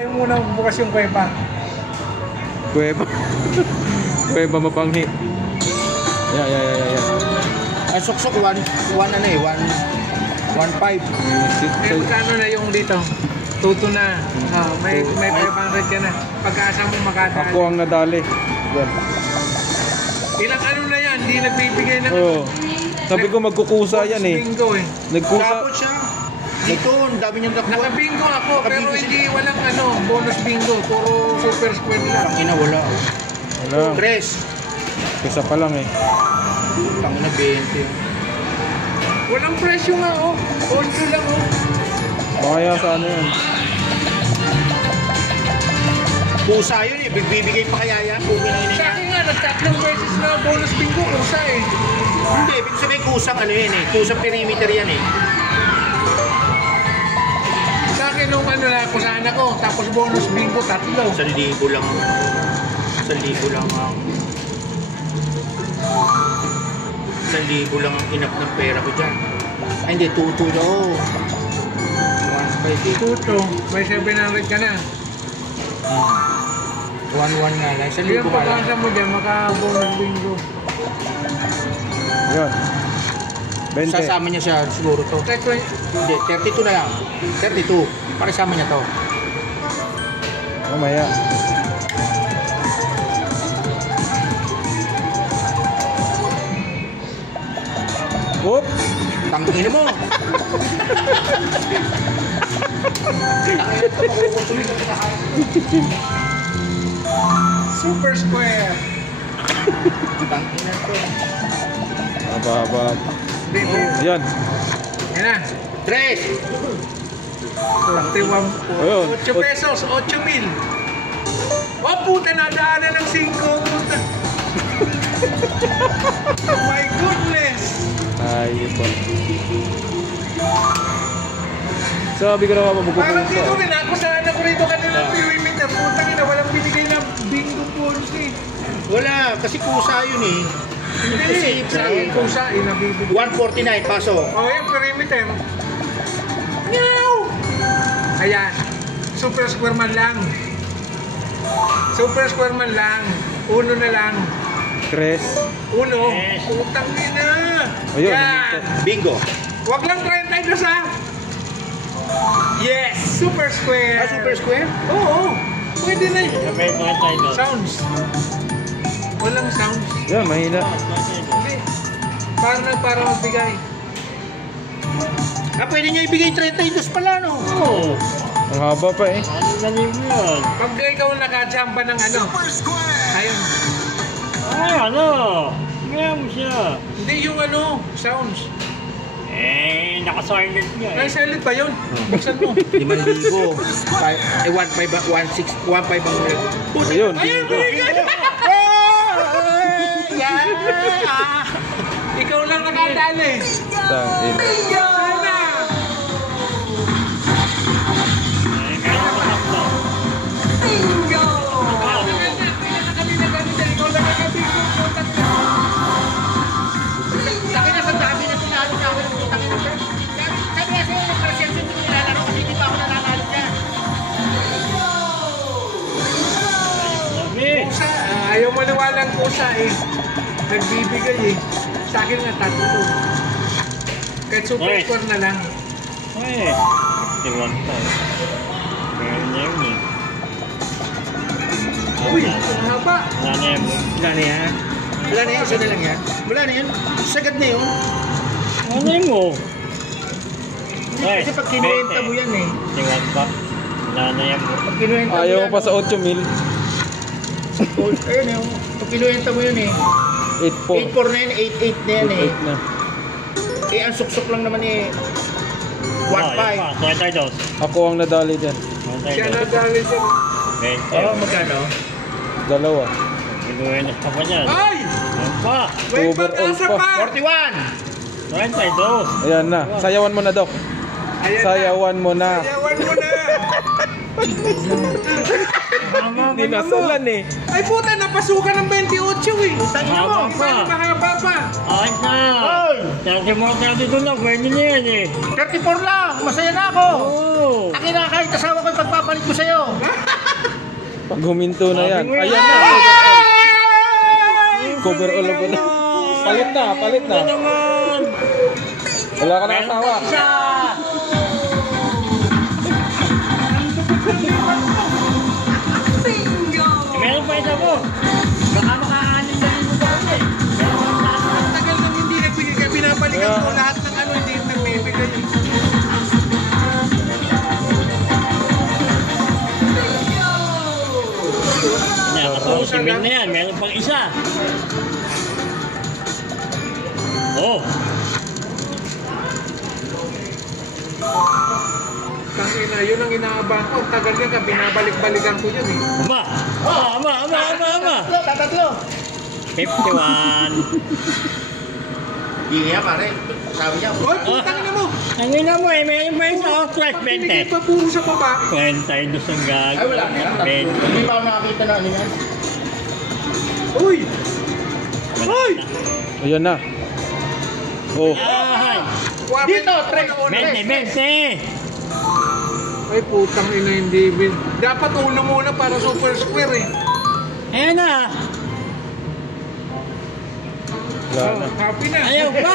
Yung muna bukas yung kuweba. Kuweba. Kuweba mapanghi. Yan. Ang suksok, 1.5. Magkano na yung dito? Tuto na. May 500 ka na. Pagkaasa mo makadali. Ako ang nadali. Yan. Ilang ano na yan? Hindi nagbibigay na. Oo. Sabi ko magkukusa yan eh. Bingo eh. Nagkusa. Tapos siya. Dito, ang dami niyang nakuha. Nakabingo ako, pero hindi walang bonus bingo. Puro super square lang. Tangina, wala. Wala. Tres. Isa pa lang eh. Tangina, 20. Walang presyo nga oh. 8 lang oh. Kaya sana yan. Kusa yun eh. Bibigay pa kaya yan. Sa akin nga, nagtatlong beses na bonus bingo. Kusa eh. Hindi, ibig sabihin kusang ano yan eh. Kusang perimeter yan eh. Sa akin nung kusahan ako. Tapos bonus bingo, 3. 1,000 lang. 1,000 lang ako. 1,000 lang ang inap ng pera ko dyan. Ay hindi, 2-2 daw. 1.5. Tuto, may 700 ka na. 1-1 nga lang. 1,000 Yung nga lang. pagkasa mo dyan, maka-bonus bingo. Yan. 20. Sasama niya siya siguro to. Hindi, 32 na lang. 32. Pakisama niya to. Mamaya. Whoop! Tangin mo! Super square. Tangin na to. Aba. Yan. Yan na. 3! 31. Ayun. 8 pesos, 8,000. Oh puta, nadaanan ng 5. Puta. My goodness. Ayos po. Sabi ko naman Parang dito magkukusa. rin ako saan ako rito kanilang perimeter. Puta na, walang binigay na bingo bonus eh. Wala, kasi kusa yun eh. Hindi, sa akin kusa eh, nabibigay. 149, paso. Oh, yung perimeter. Meow! Ayan. Super square man lang. Super square man lang. 1 na lang. 3. 1. Putang ina. Ayun, Yan. Bingo. Huwag lang 32 ha. Yes! Super square. Super square? Oo. Pwede na yun. May 32. Sounds. Walang sounds. Yan, mahina. Hindi. Para magbigay. Pwede niya ibigay 32 pala, no? Oo. Ang haba pa eh. Ano yun? Pag ikaw nakajamba ng ayun. Ay, ano? Ngayon mo siya. Hindi yung sounds. Naka-silent niya Ay, silent ba yun? Buksan mo. 5,000. 1.5 ang ulit. Ayun. Ayun, Bingo. Ikaw lang nakadali. Tangin. Sana. Bingo! Ikaw lang nakabingo. Sabi na sa dami na tinalo niya ako ng utang ina siya. Sabi na sa'yo, yung presensya hindi nilalaro kasi hindi pa ako nananalo niya. Kusa, ayaw maniwalang kusa eh. Nagbibigay eh. Sa akin nga, 32. Kahit super Nice. score na lang. Ay, 51 pa. Meron niya yun eh. Uy, ang haba. Wala na yan. Wala na yan. Wala na yan, isa na lang yan. Wala na yan. Sagad na yun. Ano yun mo? Ay, Kasi pag kinuwenta mo yan eh. 51 pa. Wala na yan mo. Pag kinuwenta mo Ayaw yan. pa sa 8,000. Ayun eh. Pag kinuwenta mo yun eh. 8,400. 8.4 na yan, 8.8 na yan eh. 8 na. Eh, ang suksok lang naman eh. 1.5. 32. Ako ang nadali dyan. Siya 32. nadali dyan. 20. Oo, magkano? Dalawa. Binuenas pa pa niyan. Ay! Yan pa. May Overall pag-asa pa. pa! 41! 32. Ayan na. Sayawan mo na, Dok. Ayan Sayawan mo na. Sayawan mo na! Dinasalan eh. Ay puta, napasukan ng 28 eh! Haba pa. Mahaba pa! Ayos na. Dati mo 32 na. Pwede na yan eh. 34 lang! Masaya na ako! Oo. Akin na kahit asawa ko yung pagpapalit ko sa'yo! Pag huminto na yan. Ayan na. Cover all of it. Palit na, palit na. Wala ka na asawa. Meron pa isa po. Baka makaanin na rin mo ba kasi. Ang tagal nang hindi nagbigay kaya pinapalikan ko lahat ng ano, hindi nagbibigay. Nakatulog si Ben na yan. Meron pang isa. Oh. Tangina, yun ang inaabahan ko. Ang tagal yan ka, binabalik-balikan ko yun eh. Ama. Ama. Tatlo. 51. Hindi niya pare. Sabi niya. Hoy, putang ina mo! Ang ina mo eh. Meron pa isa. Oh, flash Pinigay 20. pa puro sa baba. 22 ang gag. Ay wala na yan. Hindi pa ako nakakita na ano yan. Uy! Uy! Ayan na. Oh. Ay. Dito, 20. Ay, putang ina hindi. Dapat ulo muna para super square eh. Ayan na. Wala na. Happy na. Ayaw pa.